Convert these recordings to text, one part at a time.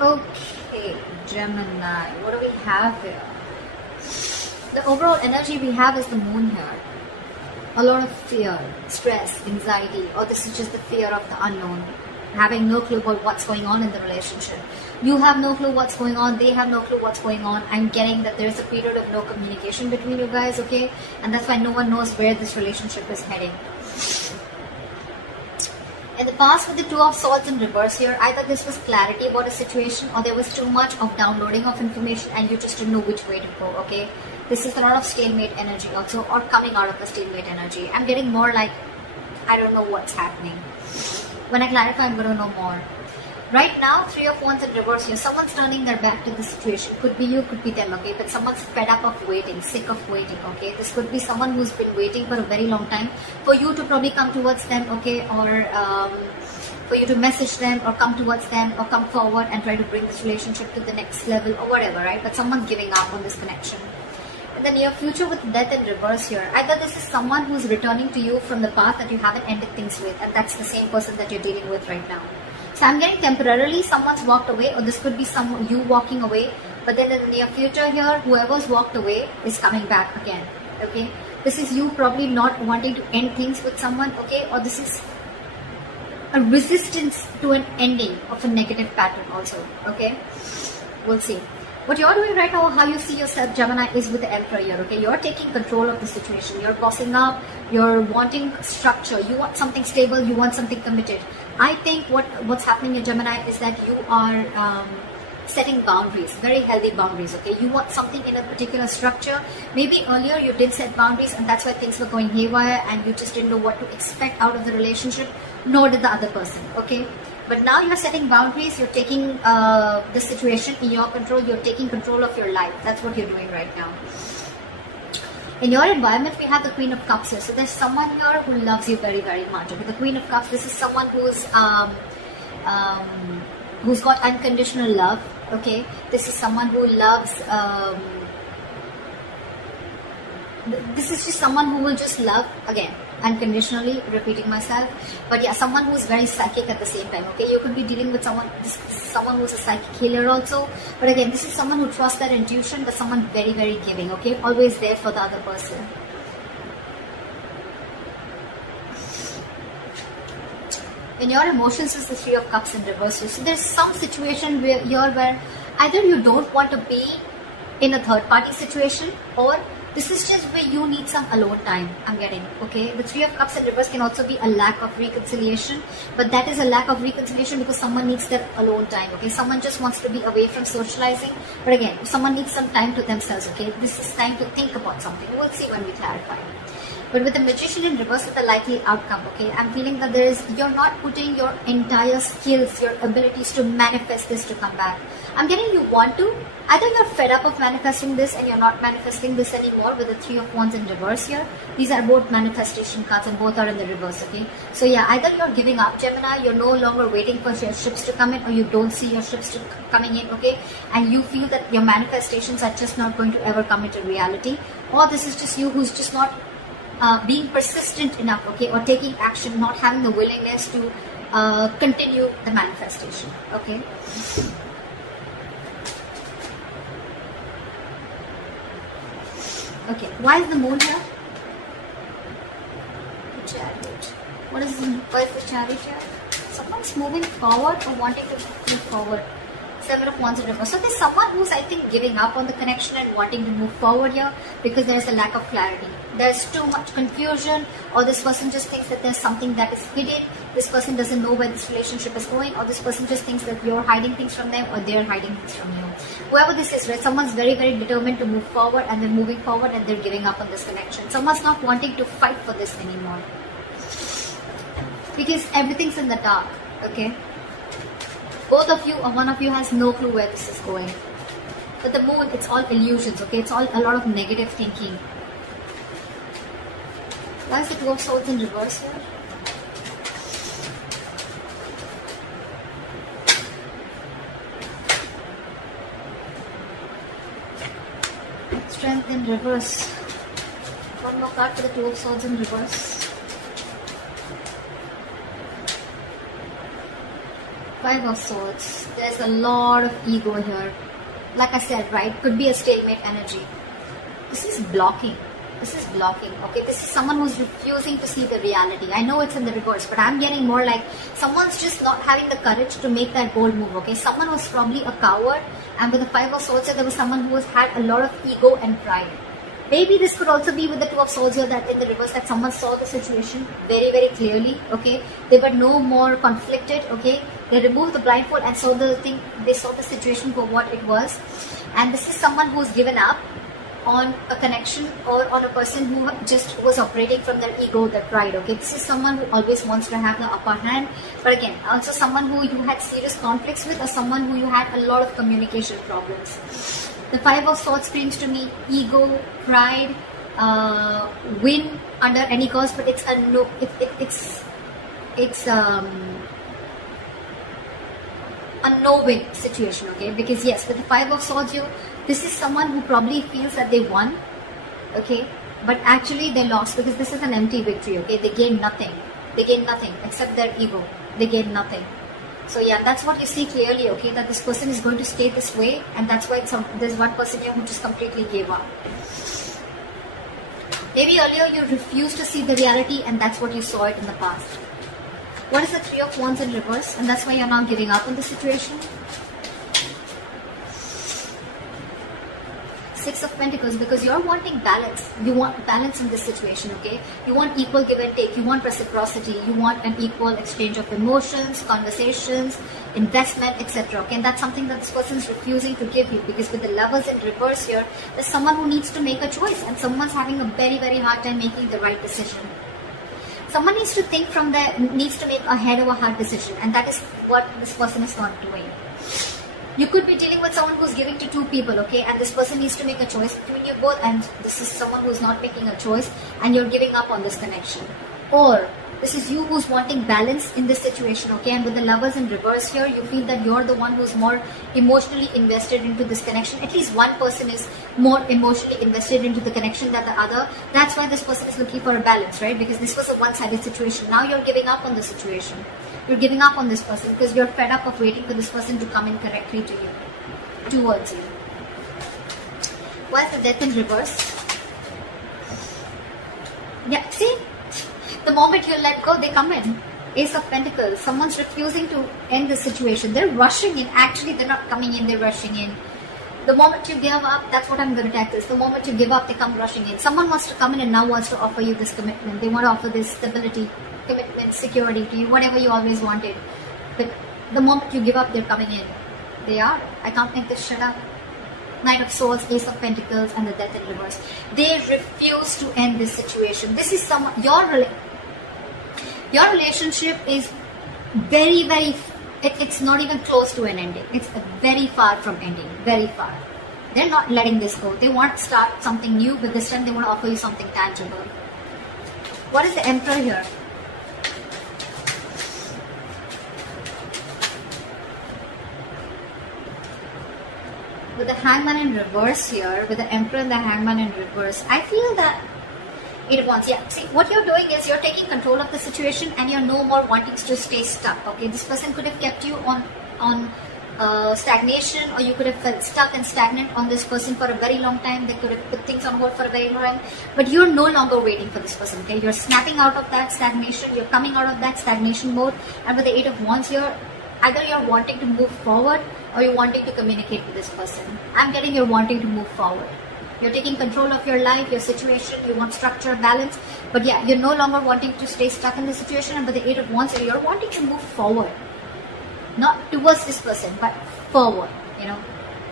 Okay, Gemini, what do we have here? The overall energy we have is the moon here. A lot of fear, stress, anxiety, or this is just the fear of the unknown. Having no clue about what's going on in the relationship. You have no clue what's going on, they have no clue what's going on. I'm getting that there's a period of no communication between you guys, okay? And that's why no one knows where this relationship is heading. In the past, with the Two of Swords in reverse here, either this was clarity about a situation or there was too much of downloading of information and you just didn't know which way to go, okay? This is a lot of stalemate energy also, or coming out of the stalemate energy. I'm getting more like, I don't know what's happening. When I clarify, I'm going to know more. Right now, Three of Wands in reverse here. Someone's turning their back to the situation. Could be you, could be them, okay? But someone's fed up of waiting, sick of waiting, okay? This could be someone who's been waiting for a very long time for you to probably come towards them, okay? Or for you to message them or come towards them or come forward and try to bring this relationship to the next level or whatever, right? But someone's giving up on this connection. In the near future with Death in reverse here, either this is someone who's returning to you from the past that you haven't ended things with, and that's the same person that you're dealing with right now. So I'm getting temporarily someone's walked away, or this could be you walking away, but then in the near future here, whoever's walked away is coming back again, okay? This is you probably not wanting to end things with someone, okay? Or this is a resistance to an ending of a negative pattern also, okay? We'll see. What you're doing right now, how you see yourself, Gemini, is with the Emperor here, okay? You're taking control of the situation. You're bossing up. You're wanting structure. You want something stable. You want something committed. I think what's happening in Gemini is that you are setting boundaries, very healthy boundaries, okay? You want something in a particular structure. Maybe earlier you did set boundaries and that's why things were going haywire and you just didn't know what to expect out of the relationship, nor did the other person, okay? But now you're setting boundaries, you're taking the situation in your control, you're taking control of your life. That's what you're doing right now. In your environment, we have the Queen of Cups here. So there's someone here who loves you very, very much. Okay, the Queen of Cups, this is someone who's got unconditional love. Okay, this is someone who loves, this is just someone who will just love, again, unconditionally, repeating myself, but yeah, someone who's very psychic at the same time, okay? You could be dealing with someone who's a psychic healer also, but again, this is someone who trusts their intuition, but someone very, very giving, okay? Always there for the other person. In your emotions is the Three of Cups in reverse. So there's some situation where either you don't want to be in a third party situation, or this is just where you need some alone time, I'm getting, okay? The Three of Cups in reverse can also be a lack of reconciliation, but that is a lack of reconciliation because someone needs that alone time, okay? Someone just wants to be away from socializing, but again, someone needs some time to themselves, okay? This is time to think about something. We'll see when we clarify. But with the Magician in reverse with the likely outcome, okay, I'm feeling that you're not putting your entire skills, your abilities to manifest this to come back. I'm getting you want to. Either you're fed up of manifesting this and you're not manifesting this anymore with the Three of Wands in reverse here. These are both manifestation cards and both are in the reverse, okay? So yeah, either you're giving up, Gemini, you're no longer waiting for your ships to come in, or you don't see your ships coming in, okay? And you feel that your manifestations are just not going to ever come into reality. Or this is just you who's just not being persistent enough, okay, or taking action, not having the willingness to continue the manifestation, okay? Okay, why is the moon here? The Chariot. Why is the Chariot here? Someone's moving forward or wanting to move forward. Seven of Wands in reverse. So there's someone who's, I think, giving up on the connection and wanting to move forward here because there's a lack of clarity. There's too much confusion, or this person just thinks that there's something that is hidden. This person doesn't know where this relationship is going, or this person just thinks that you're hiding things from them or they're hiding things from you. Whoever this is, right? Someone's very, very determined to move forward and they're moving forward and they're giving up on this connection. Someone's not wanting to fight for this anymore because everything's in the dark, okay? Both of you or one of you has no clue where this is going. But the moon, it's all illusions, okay? It's all a lot of negative thinking. Why is the Two of Swords in reverse here? Strength in reverse. One more card for the Two of Swords in reverse. Five of Swords, there's a lot of ego here. Like I said, right, could be a stalemate energy. This is blocking. This is blocking, okay? This is someone who's refusing to see the reality. I know it's in the reverse, but I'm getting more like someone's just not having the courage to make that bold move, okay? Someone was probably a coward, and with the Five of Swords, there was someone who has had a lot of ego and pride. Maybe this could also be with the Two of Swords here, that in the reverse, that someone saw the situation very, very clearly, okay? They were no more conflicted, okay? They removed the blindfold and saw the thing, they saw the situation for what it was. And this is someone who's given up on a connection or on a person who just was operating from their ego, their pride, okay? This is someone who always wants to have the upper hand, but again, also someone who you had serious conflicts with, or someone who you had a lot of communication problems. The Five of Swords screams to me ego, pride, win under any cost, but it's a no. It's a no-win situation, okay? Because yes, with the Five of Swords, this is someone who probably feels that they won, okay? But actually they lost, because this is an empty victory, okay? They gain nothing. They gain nothing except their ego. They gain nothing. So yeah, that's what you see clearly, okay? That this person is going to stay this way, and that's why there's one person here who just completely gave up. Maybe earlier you refused to see the reality, and that's what you saw it in the past. What is the Three of Wands in reverse? And that's why you're now giving up on the situation. Six of Pentacles, because you're wanting balance. You want balance in this situation, okay? You want equal give and take. You want reciprocity. You want an equal exchange of emotions, conversations, investment, etc. Okay, and that's something that this person is refusing to give you, because with the Lovers in reverse here, there's someone who needs to make a choice, and someone's having a very, very hard time making the right decision. Someone needs to think from there, needs to make a head of a heart decision, and that is what this person is not doing. You could be dealing with someone who's giving to two people, okay, and this person needs to make a choice between you both, and this is someone who's not making a choice and you're giving up on this connection. Or this is you who's wanting balance in this situation, okay, and with the Lovers in reverse here, you feel that you're the one who's more emotionally invested into this connection. At least one person is more emotionally invested into the connection than the other. That's why this person is looking for a balance, right? Because this was a one-sided situation. Now you're giving up on the situation. You're giving up on this person because you're fed up of waiting for this person to come in correctly to you, towards you. Why is the Death in reverse? Yeah, see? The moment you let go, they come in. Ace of Pentacles. Someone's refusing to end the situation. They're rushing in. Actually, they're not coming in, they're rushing in. The moment you give up, that's what I'm going to tackle. The moment you give up, they come rushing in. Someone wants to come in and now wants to offer you this commitment. They want to offer this stability, commitment, security to you, whatever you always wanted. But the moment you give up, they're coming in. They are. I can't make this shut up. Knight of Swords, Ace of Pentacles, and the Death in reverse. They refuse to end this situation. This is someone, your relationship is very, very, it's not even close to an ending. It's very far from ending, very far. They're not letting this go. They want to start something new, but this time they want to offer you something tangible. What is the Emperor here? With the Hangman in reverse here, with the Emperor and the Hangman in reverse, I feel that it wants, yeah, see, what you're doing is you're taking control of the situation and you're no more wanting to stay stuck, okay? This person could have kept you on stagnation, or you could have felt stuck and stagnant on this person for a very long time. They could have put things on hold for a very long time, but you're no longer waiting for this person, okay? You're snapping out of that stagnation, you're coming out of that stagnation mode, and with the Eight of Wands here, either you're wanting to move forward or you're wanting to communicate with this person. I'm getting you're wanting to move forward. You're taking control of your life, your situation, you want structure, balance, but yeah, you're no longer wanting to stay stuck in the situation, and with the Eight of Wands, you're wanting to move forward. Not towards this person, but forward,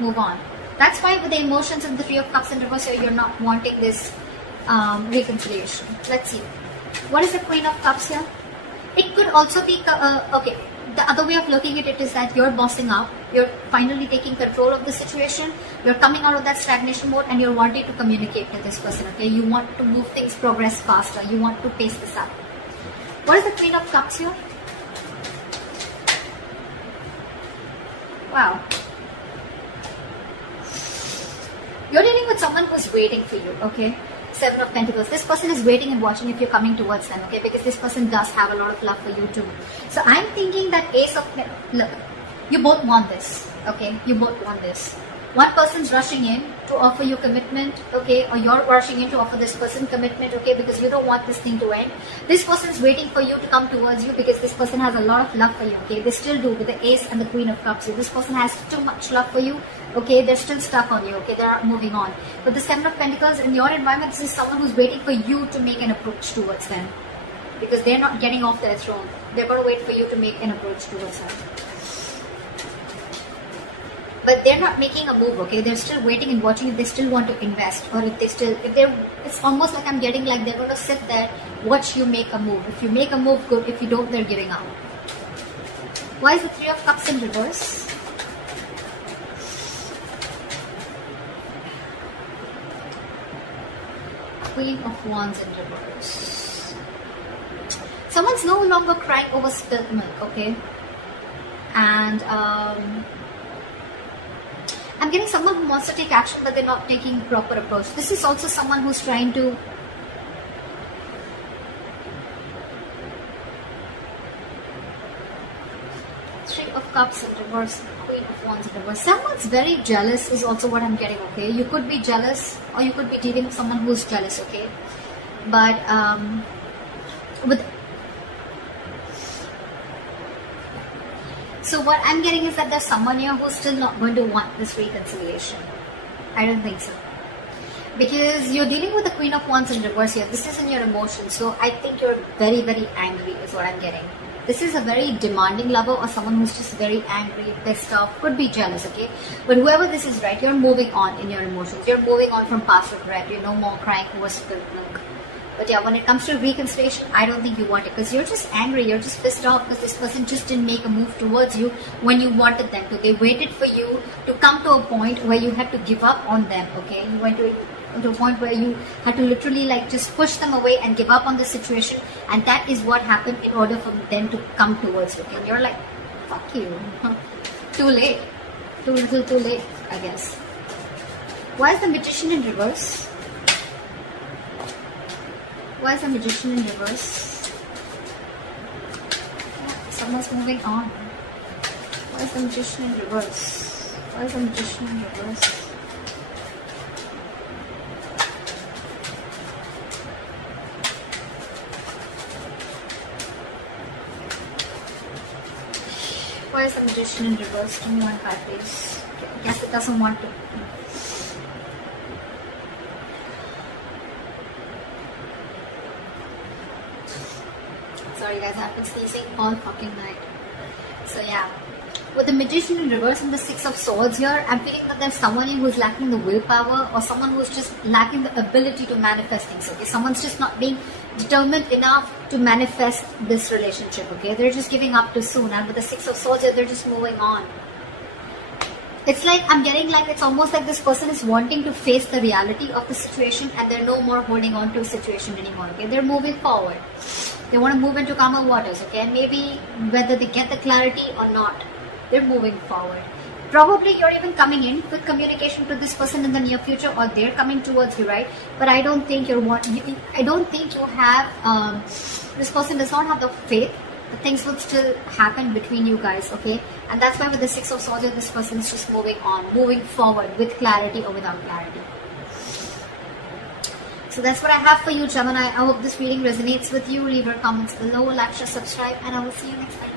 move on. That's why with the emotions and the Three of Cups in reverse here, you're not wanting this reconciliation. Let's see. What is the Queen of Cups here? It could also be, okay, the other way of looking at it is that you're bossing up, you're finally taking control of the situation, you're coming out of that stagnation mode, and you're wanting to communicate with this person, okay? You want to move things, progress faster, you want to pace this up. What is the Queen of Cups here? Wow. You're dealing with someone who's waiting for you, okay? Seven of Pentacles. This person is waiting and watching if you're coming towards them, okay? Because this person does have a lot of love for you too. So I'm thinking that Ace of Pentacles, look, You both want this, okay? You both want this. One person's rushing in to offer you commitment, okay? Or you're rushing in to offer this person commitment, okay? Because you don't want this thing to end. This person's waiting for you to come towards you because this person has a lot of love for you, okay? They still do with the Ace and the Queen of Cups. So this person has too much love for you, okay? They're still stuck on you, okay? They're not moving on. But the Seven of Pentacles, in your environment, this is someone who's waiting for you to make an approach towards them. Because they're not getting off their throne. They're going to wait for you to make an approach towards them. But they're not making a move, okay? They're still waiting and watching if they still want to invest, or it's almost like I'm getting like they're going to sit there, watch you make a move. If you make a move, good. If you don't, they're giving up. Why is the Three of Cups in reverse? Queen of Wands in reverse. Someone's no longer crying over spilt milk, okay? And I'm getting someone who wants to take action, but they're not taking proper approach. This is also someone who's trying to Three of Cups in reverse, Queen of Wands in reverse. Someone's very jealous is also what I'm getting, okay? You could be jealous, or you could be dealing with someone who's jealous, okay? But so what I'm getting is that there's someone here who's still not going to want this reconciliation. I don't think so. Because you're dealing with the Queen of Wands in reverse here. This is in your emotions. So I think you're very, very angry is what I'm getting. This is a very demanding lover, or someone who's just very angry, pissed off, could be jealous, okay? But whoever this is, right, you're moving on in your emotions. You're moving on from past regret. You're no more crying over spilled milk. But yeah, when it comes to reconciliation, I don't think you want it, because you're just angry, you're just pissed off because this person just didn't make a move towards you when you wanted them to. They waited for you to come to a point where you had to give up on them, okay? You went to a point where you had to literally like just push them away and give up on the situation, and that is what happened in order for them to come towards you. And you're like, fuck you. Too late. Too little, too late, I guess. Why is the Magician in reverse? Why is the Magician in reverse? Yeah, someone's moving on. Why is the Magician in reverse? Why is the Magician in reverse? Why is the Magician in reverse? Give me one card, please. Okay, I guess it doesn't want to. Sorry guys, I've been sneezing all fucking night. So yeah, with the Magician in reverse and the Six of Swords here, I'm feeling that there's someone who's lacking the willpower, or someone who's just lacking the ability to manifest things, okay? Someone's just not being determined enough to manifest this relationship, okay? They're just giving up too soon, and with the Six of Swords here, they're just moving on. It's like, I'm getting like, it's almost like this person is wanting to face the reality of the situation, and they're no more holding on to a situation anymore, okay? They're moving forward. They want to move into calmer waters, okay? And maybe whether they get the clarity or not, they're moving forward. Probably you're even coming in with communication to this person in the near future, or they're coming towards you, right? But I don't think I don't think you have, this person does not have the faith that things will still happen between you guys, okay? And that's why with the Six of Swords, this person is just moving on, moving forward with clarity or without clarity. So that's what I have for you, Gemini. I hope this reading resonates with you. Leave your comments below, like, share, subscribe, and I will see you next time.